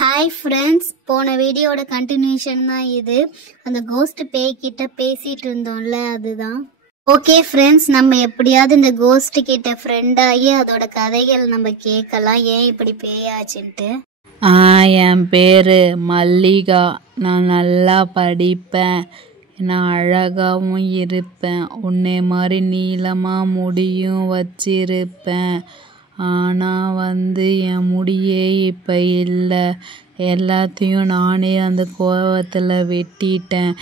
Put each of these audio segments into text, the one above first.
Hi friends, போன வீடியோட continuation தான் இது. அந்த கோஸ்ட் பேய் கிட்ட பேசிட்டு இருந்தோம்ல, அதுதான். ஓகே ஃப்ரெண்ட்ஸ், நம்ம எப்படியாவது இந்த கோஸ்ட் கிட்ட ஃப்ரெண்ட் ஆகி அதோட கதைகள் நம்ம கேட்கலாம், ஏன் இப்படி பேயாச்சுன்ட்டு. என் பேரு மல்லிகா. நான் நல்லா படிப்பேன், நான் அழகாகவும் இருப்பேன், உன்னை மாதிரி நீளமாக முடியும் வச்சிருப்பேன். ஆனால் என் முடியே இப்போ இல்லை. எல்லாத்தையும் நானே அந்த கோவத்தில் வெட்டிட்டேன்.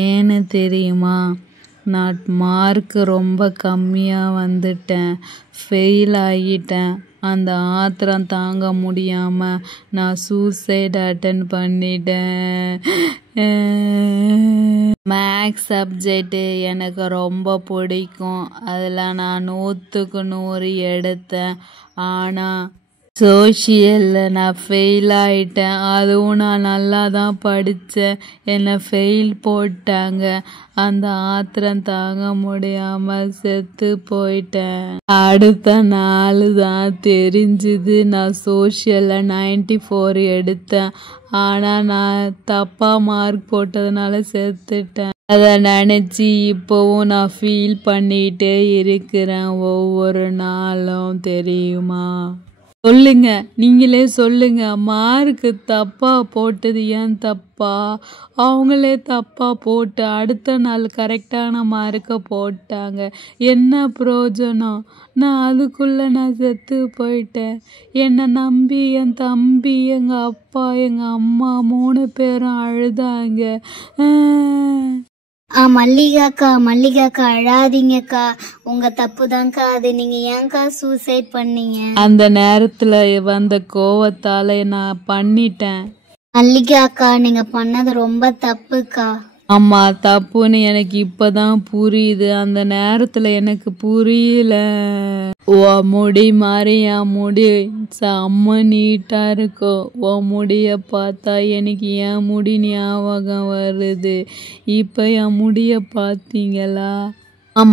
ஏன்னு தெரியுமா? நான் மார்க்கு ரொம்ப கம்மியாக வந்துட்டேன், ஃபெயில் ஆகிட்டேன். அந்த ஆத்திரம் தாங்க முடியாமல் நான் சூசைட் அட்டன் பண்ணிட்டேன். மேக்ஸ் சப்ஜெக்டு எனக்கு ரொம்ப பிடிக்கும், அதில் நான் 100க்கு 100 எடுத்தேன். ஆனால் சோஷியலில் நான் ஃபெயில் ஆகிட்டேன். அதுவும் நான் நல்லா தான் படித்தேன், என்னை ஃபெயில் போட்டாங்க. அந்த ஆத்திரம் தாங்க முடியாமல் செத்து போயிட்டேன். அடுத்த நாள் தான் தெரிஞ்சுது நான் சோஷியலில் 94 எடுத்தேன். ஆனால் நான் தப்பாக மார்க் போட்டதுனால செத்துட்டேன். அதை நினச்சி இப்போவும் நான் ஃபீல் பண்ணிகிட்டே இருக்கிறேன் ஒவ்வொரு நாளும். தெரியுமா? சொல்லுங்க, நீங்களே சொல்லுங்க, மார்க்கு தப்பா போட்டது ஏன் தப்பா? அவங்களே தப்பா போட்டு அடுத்த நாள் கரெக்டான மார்க்கை போட்டாங்க, என்ன பிரயோஜனம்? நான் அதுக்குள்ள நான் செத்து போயிட்டேன். என்னை நம்பி என் தம்பி, எங்கள் அப்பா, எங்கள் அம்மா 3 பேரும் அழுதாங்க. மல்லிகாக்கா அழாதீங்கக்கா, உங்க தப்பு தான்க்கா அது. நீங்க ஏன்க்கா சூசைட் பண்ணீங்க? அந்த நேரத்துல வந்த கோவத்தால நான் பண்ணிட்டேன். மல்லிகாக்கா, நீங்க பண்ணது ரொம்ப தப்புக்கா. ஆமா, தப்புன்னு எனக்கு இப்பதான் புரியுது, அந்த நேரத்துல எனக்கு புரியல. முடி மாதிரி என் முடி செம்ம நீட்டா இருக்கும். முடிய பார்த்தா எனக்கு என் முடி ஞாபகம் வருது. இப்ப என் முடிய பார்த்தீங்களா?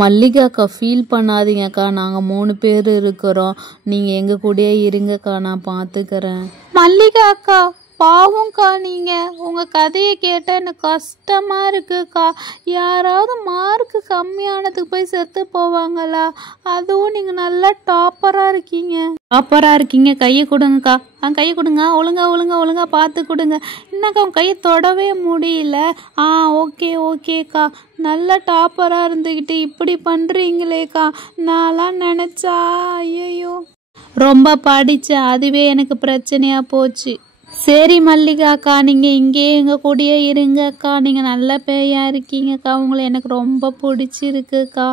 மல்லிகாக்கா, ஃபீல் பண்ணாதீங்கக்கா, நாங்கள் 3 பேர் இருக்கிறோம், நீங்கள் எங்கள் கூடயே இருங்கக்கா, நான் பார்த்துக்கிறேன். மல்லிகாக்கா, பாவம்க்கா, நீங்கள் உங்கள் கதையை கேட்டால் எனக்கு கஷ்டமாக இருக்குக்கா. யாராவது மார்க்கு கம்மியானதுக்கு போய் செத்து போவாங்களா? அதுவும் நீங்கள் நல்லா டாப்பராக இருக்கீங்க. கையை கொடுங்கக்கா. கையை கொடுங்க, ஒழுங்கா பார்த்து கொடுங்க. என்னக்கா உங்கள் கையை தொடவே முடியல? ஓகேக்கா. நல்ல டாப்பராக இருந்துக்கிட்டு இப்படி பண்ணுறீங்களேக்கா. நான்லாம் நினச்சா ஐயோ ரொம்ப படித்தேன், அதுவே எனக்கு பிரச்சனையாக போச்சு. சரி மல்லிகாக்கா, நீங்கள் இங்கேயே எங்கள் கூடயே இருங்கக்கா. நீங்கள் நல்ல பேயாக இருக்கீங்கக்கா, உங்களை எனக்கு ரொம்ப பிடிச்சிருக்குக்கா.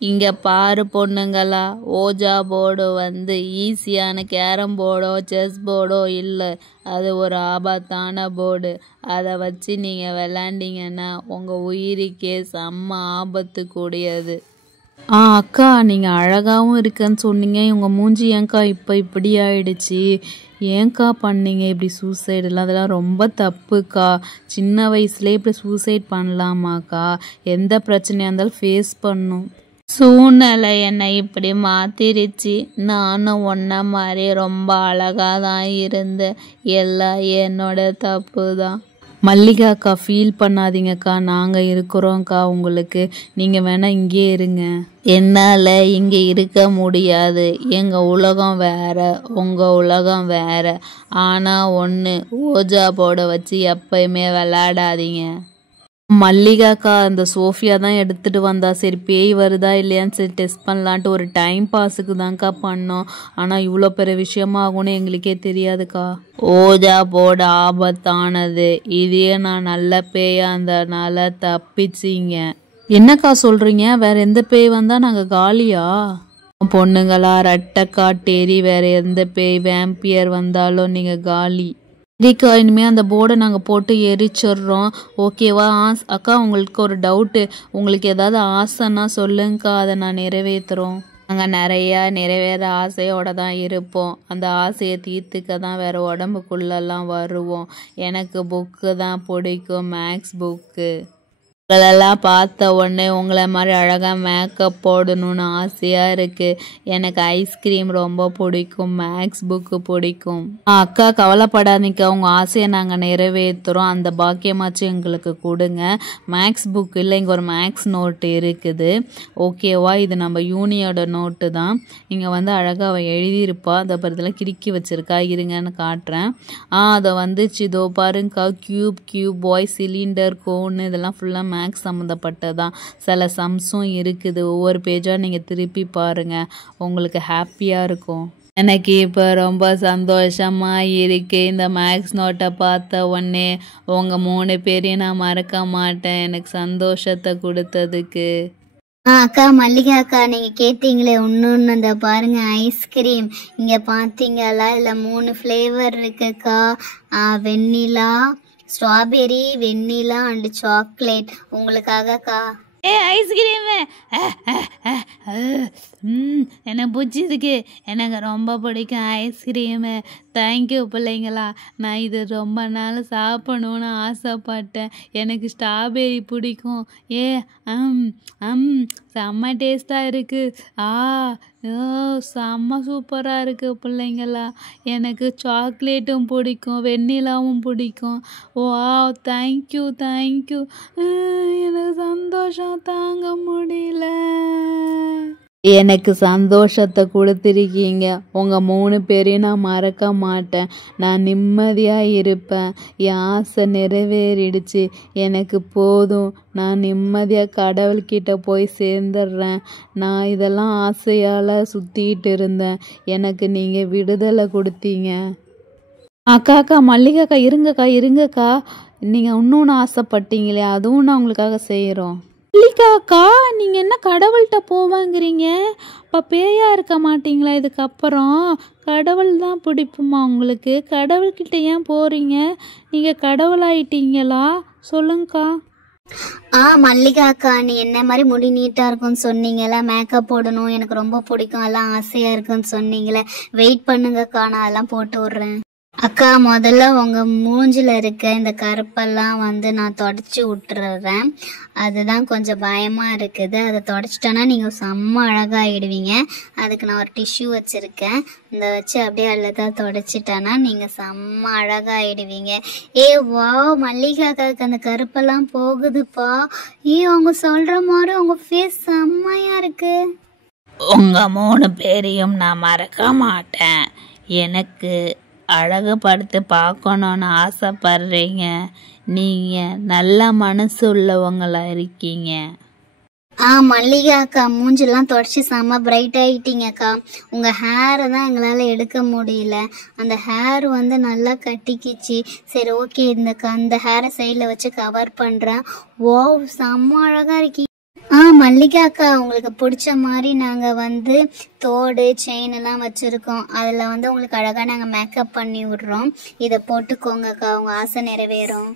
இங்கே பாரு பொண்ணுங்களா, ஓஜா போர்டு ஈஸியான கேரம் போர்டோ செஸ் போர்டோ இல்லை, அது ஒரு ஆபத்தான போர்டு. அதை வச்சு நீங்கள் விளாண்டிங்கன்னா உங்கள் உயிருக்கே செம்ம ஆபத்து கூடியது. அக்கா, நீங்கள் அழகாகவும் இருக்குன்னு சொன்னீங்க, உங்கள் மூஞ்சி ஏங்க்கா இப்போ இப்படி ஆயிடுச்சு? ஏங்க்கா பண்ணீங்க இப்படி சூசைடெல்லாம்? அதெல்லாம் ரொம்ப தப்புக்கா. சின்ன வயசுலேயே இப்படி சூசைட் பண்ணலாமாக்கா? எந்த பிரச்சனையாக இருந்தாலும் ஃபேஸ் பண்ணும். சூழ்நிலை என்னை இப்படி மாற்றிருச்சு. நானும் ஒன்றை மாதிரி ரொம்ப அழகாக தான் இருந்தேன். எல்லாம் என்னோட தப்பு தான். மல்லிகாக்கா, ஃபீல் பண்ணாதீங்கக்கா, நாங்கள் இருக்கிறோங்க்கா உங்களுக்கு. நீங்கள் வேணால் இங்கே இருங்க. என்னால் இங்கே இருக்க முடியாது, எங்கள் உலகம் வேற, உங்கள் உலகம் வேற. ஆனால் ஒன்று, ஓஜா போர்டை வச்சு எப்பயுமே விளையாடாதீங்க. மல்லிகாக்கா, அந்த சோஃபியா தான் எடுத்துகிட்டு வந்தா. சரி, பேய் வருதா இல்லையான்னு சரி டெஸ்ட் பண்ணலான்ட்டு ஒரு டைம் பாஸுக்கு தான்க்கா பண்ணோம். ஆனால் இவ்வளோ பெரிய விஷயமா ஆகும்னு எங்களுக்கே தெரியாதுக்கா. ஓஜா போர்டு ஆபத்தானது, இதையே நான் நல்ல பேயா இருந்தனால தப்பிச்சிங்க. என்னக்கா சொல்கிறீங்க? வேற எந்த பேய் வந்தால் நாங்கள் காலியா? பொண்ணுங்களா, ரெட்டை காட்டேரி, வேற எந்த பேய் வேம்பியர் வந்தாலும் நீங்கள் காலி. சரிக்கா, இனிமேல் அந்த போர்டை நாங்கள் போட்டு எரிச்சிட்றோம், ஓகேவா? அக்கா, உங்களுக்கு ஒரு டவுட்டு, உங்களுக்கு ஏதாவது ஆசைன்னா சொல்லுங்கக்கா, அதை நான் நிறைவேற்றுறோம். நாங்கள் நிறையா நிறைவேற ஆசையோடு தான் இருப்போம். அந்த ஆசையை தீர்த்துக்க தான் வேறு உடம்புக்குள்ளெல்லாம் வருவோம். எனக்கு புக்கு தான் பிடிக்கும், மேக்ஸ் புக்கு. உங்களெல்லாம் பார்த்த உடனே உங்களை மாதிரி அழகாக மேக்கப் போடணும்னு ஆசையாக இருக்குது. எனக்கு ஐஸ்கிரீம் ரொம்ப பிடிக்கும், மேக்ஸ் புக்கு பிடிக்கும். அக்கா கவலைப்படாதீங்க, உங்கள் ஆசையை நாங்கள் நிறைவேற்றுறோம். அந்த பாக்கியமாச்சும் எங்களுக்கு கொடுங்க. மேக்ஸ் புக் இல்லை, இங்கே ஒரு மேக்ஸ் நோட்டு இருக்குது. ஓகேவா? இது நம்ம யூனியோட நோட்டு தான். இங்கே வந்து அழகாக அவள் எழுதியிருப்பா. அதை படத்தில் கிறுக்கி வச்சுருக்கா. இருங்கன்னு காட்டுறேன். அதை வந்துச்சு. இதோ பாருங்கக்கா, கியூப் பாய், சிலிண்டர், கோன் இதெல்லாம் ஃபுல்லாக மேக்ஸ் சம்மந்தப்பட்டதான். சில சம்ஸும் இருக்குது. ஒவ்வொரு பேஜாக நீங்கள் திருப்பி பாருங்கள், உங்களுக்கு ஹாப்பியாக இருக்கும். எனக்கு இப்போ ரொம்ப சந்தோஷமாக இருக்குது. இந்த மேக்ஸ் நோட்டை பார்த்த உடனே உங்கள் 3 பேரையும் நான் மறக்க மாட்டேன், எனக்கு சந்தோஷத்தை கொடுத்ததுக்கு. அக்கா மல்லிகா அக்கா, நீங்க கேட்டீங்களே இன்னொன்னு, இந்த பாருங்க ஐஸ்கிரீம். இங்க பாத்தீங்களா? இதுல 3 ஃப்ளேவர் இருக்குக்கா. Vanilla, strawberry, vanilla and chocolate உங்களுக்காகக்கா. ஐஸ்கிரீமு எனக்கு பிடிச்சிருக்கு, எனக்கு ரொம்ப பிடிக்கும் ஐஸ்கிரீமு. தேங்க்யூ பிள்ளைங்களா. நான் இது ரொம்ப நாள் சாப்பிடணுன்னு ஆசைப்பட்டேன். எனக்கு ஸ்ட்ராபெரி பிடிக்கும். செம்ம டேஸ்ட்டாக இருக்குது. செம்ம சூப்பராக இருக்குது பிள்ளைங்களா. எனக்கு சாக்லேட்டும் பிடிக்கும், வெண்ணிலாவும் பிடிக்கும். தேங்க்யூ. எனக்கு சந்தோஷம் தாங்க முடியல. எனக்கு சந்தோஷத்தை கொடுத்துருக்கீங்க. உங்கள் 3 பேரையும் நான் மறக்க மாட்டேன். நான் நிம்மதியாக இருப்பேன். என் ஆசை நிறைவேறிடுச்சு. எனக்கு போதும். நான் நிம்மதியாக கடவுள்கிட்ட போய் சேர்ந்துடுறேன். நான் இதெல்லாம் ஆசையால் சுற்றிட்டு இருந்தேன். எனக்கு நீங்கள் விடுதலை கொடுத்தீங்க. அக்கா மல்லிகாக்கா, இருங்கக்கா. நீங்கள் இன்னொன்று ஆசைப்பட்டீங்களே, அதுவும் நான் உங்களுக்காக செய்கிறோம். மல்லிகாக்கா, நீங்கள் என்ன கடவுள்கிட்ட போவாங்கிறீங்க? இப்போ பேயா இருக்க மாட்டீங்களா இதுக்கப்புறம்? கடவுள் தான் பிடிப்புமா உங்களுக்கு? கடவுள்கிட்ட ஏன் போகிறீங்க? நீங்கள் கடவுளாயிட்டீங்களா? சொல்லுங்கக்கா. மல்லிகா அக்கா, நீ என்ன மாதிரி முடி நீட்டா இருக்கும்னு சொன்னீங்களே, மேக்கப் போடணும் எனக்கு ரொம்ப பிடிக்கும், எல்லாம் ஆசையா இருக்குன்னு சொன்னீங்களே, வெயிட் பண்ணுங்கக்கா, நான் அதெல்லாம் போட்டு விடுறேன். அக்கா, முதல்ல உங்க மூஞ்சில இருக்க இந்த கருப்பெல்லாம் வந்து நான் தொடச்சி விட்டுறேன். அதுதான் கொஞ்சம் பயமா இருக்குது. அதை தொடச்சிட்டோன்னா நீங்க செம்ம அழகாயிடுவீங்க. அதுக்கு நான் ஒரு டிஷ்யூ வச்சிருக்கேன். இந்த வச்சு அப்படியே அல்லதான் தொடச்சிட்டேன்னா நீங்க செம்ம அழகாயிடுவீங்க. வாவ், மல்லிகா அக்காவுக்கு அந்த கருப்பெல்லாம் போகுதுப்பா. அவங்க சொல்ற மாதிரி உங்க ஃபேஸ் செம்மையா இருக்கு. உங்க 3 பேரையும் நான் மறக்க மாட்டேன். எனக்கு அழகுபடுத்தி பார்க்கணுன்னு ஆசைப்படுறீங்க. நீங்கள் நல்ல மனசு உள்ளவங்களா இருக்கீங்க. மல்லிகா அக்கா, மூஞ்செல்லாம் தொடச்சி செம்ம பிரைட் ஆயிட்டீங்கக்கா. உங்க ஹேரை தான் எங்களால எடுக்க முடியல. அந்த ஹேர் வந்து நல்லா கட்டிக்கிச்சு. சரி, ஓகே, இந்த ஹேரை சைடில் வச்சு கவர் பண்றேன். வாவ், செம்ம அழகா இருக்கீங்க. மல்லிகா அக்கா, உங்களுக்கு பிடிச்ச மாதிரி நாங்கள் வந்து தோடு, செயின் எல்லாம் வச்சுருக்கோம். அதில் வந்து உங்களுக்கு அழகாக நாங்கள் மேக்கப் பண்ணி விட்றோம். இதை போட்டுக்கோங்கக்கா, உங்கள் ஆசை நிறைவேறும்.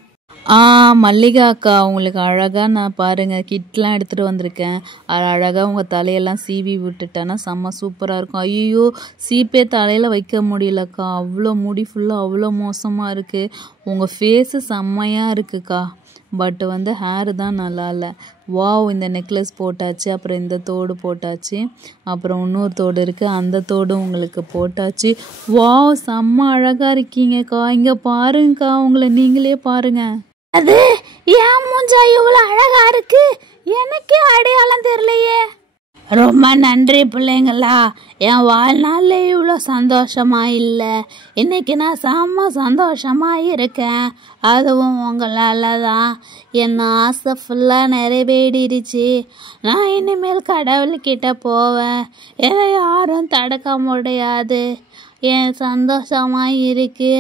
மல்லிகா அக்கா, உங்களுக்கு அழகாக நான் பாருங்கள் கிட்லாம் எடுத்துகிட்டு வந்திருக்கேன். அது அழகாக உங்கள் தலையெல்லாம் சீவி விட்டுட்டேன்னா செம்ம சூப்பராக இருக்கும். ஐயோ, சீப்பே தலையில் வைக்க முடியலக்கா, அவ்வளோ முடி ஃபுல்லாக அவ்வளோ மோசமாக இருக்குது. உங்கள் ஃபேஸு செம்மையாக இருக்குக்கா. பட் வந்து ஹேர் தான் நல்லா இல்லை. வாவ், இந்த நெக்லஸ் போட்டாச்சு, அப்புறம் இந்த தோடு போட்டாச்சு, அப்புறம் இன்னொரு தோடு இருக்குது, அந்த தோடும் உங்களுக்கு போட்டாச்சு. வாவ், செம்ம அழகாக இருக்கீங்கக்கா. இங்கே பாருங்கக்கா, உங்களை நீங்களே பாருங்க. அது ஏன் மூஞ்சா இவ்வளோ அழகா இருக்கு? எனக்கே அடையாளம் தெரியலையே. ரொம்ப நன்றி பிள்ளைங்களா. என் வாழ்நாளில் இவ்வளோ சந்தோஷமா இல்லை. இன்னைக்கு நான் செம்ம சந்தோஷமாக இருக்கேன். அதுவும் உங்களால் தான். என் ஆசை ஃபுல்லாக நிறைவேறிடுச்சு. நான் இனிமேல் கடவுள்கிட்ட போவேன். என்னை யாரும் தடுக்க முடியாது. என் சந்தோஷமாக இருக்கு.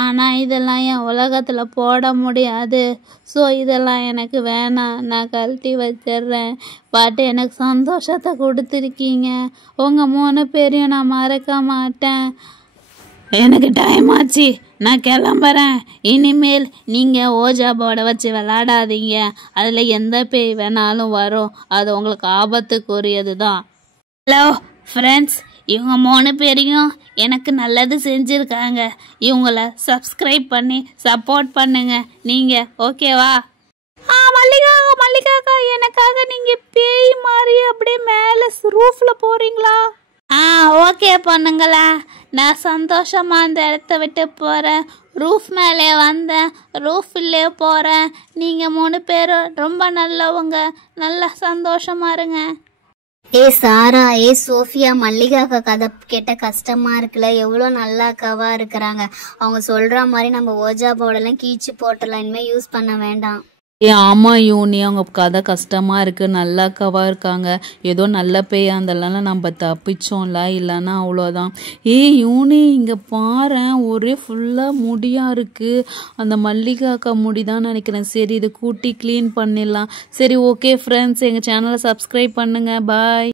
ஆனால் இதெல்லாம் என் உலகத்தில் போட முடியாது. ஸோ இதெல்லாம் எனக்கு வேணாம், நான் கழட்டி வச்சிடுறேன். பட் எனக்கு சந்தோஷத்தை கொடுத்துருக்கீங்க. உங்கள் 3 பேரையும் நான் மறக்க மாட்டேன். எனக்கு டைம் ஆச்சு, நான் கிளம்புறேன். இனிமேல் நீங்கள் ஓஜா போர்டை வச்சு விளாடாதீங்க. அதில் எந்த பேய் வேணாலும் வரும். அது உங்களுக்கு ஆபத்துக்குரியது தான். ஹலோ ஃப்ரெண்ட்ஸ், இவங்க 3 பேரையும் எனக்கு நல்லது செஞ்சுருக்காங்க. இவங்கள சப்ஸ்கிரைப் பண்ணி சப்போர்ட் பண்ணுங்க நீங்கள். ஓகேவா? மல்லிகாக்கா எனக்காக நீங்க பேய் மாதிரி அப்படியே மேலே ரூஃப்ல போறீங்களா? ஓகே பொண்ணுங்களா, நான் சந்தோஷமா அந்த இடத்த விட்டு போறேன். ரூஃப் மேலே வந்தேன், ரூஃபில்லே போறேன். நீங்க 3 பேரும் ரொம்ப நல்லவங்க, நல்லா சந்தோஷமா இருங்க. சாரா, சோஃபியா, மல்லிகாக்கா கதை கேட்ட கஷ்டமா இருக்குல்ல. எவ்வளோ நல்ல அக்காவா இருக்கிறாங்க. அவங்க சொல்ற மாதிரி நம்ம ஓஜா போர்டெல்லாம் கீச்சு போட்டலாம், இனிமேல் யூஸ் பண்ண வேண்டாம். ஆமாம் யூனி, அவங்க கதை கஷ்டமாக இருக்குது. நல்லாக்காவாக இருக்காங்க. ஏதோ நல்ல பேயா இருந்தெல்லாம் நம்ம தப்பிச்சோம்ல, இல்லைன்னா அவ்வளோதான். யூனி இங்கே பாரேன், ஒரே ஃபுல்லாக முடியாக இருக்குது. அந்த மல்லிகாக்கா முடி தான் நினைக்கிறேன். சரி, இது கூட்டி க்ளீன் பண்ணிடலாம். சரி, ஓகே ஃப்ரெண்ட்ஸ், எங்கள் சேனலை சப்ஸ்கிரைப் பண்ணுங்கள். பாய்.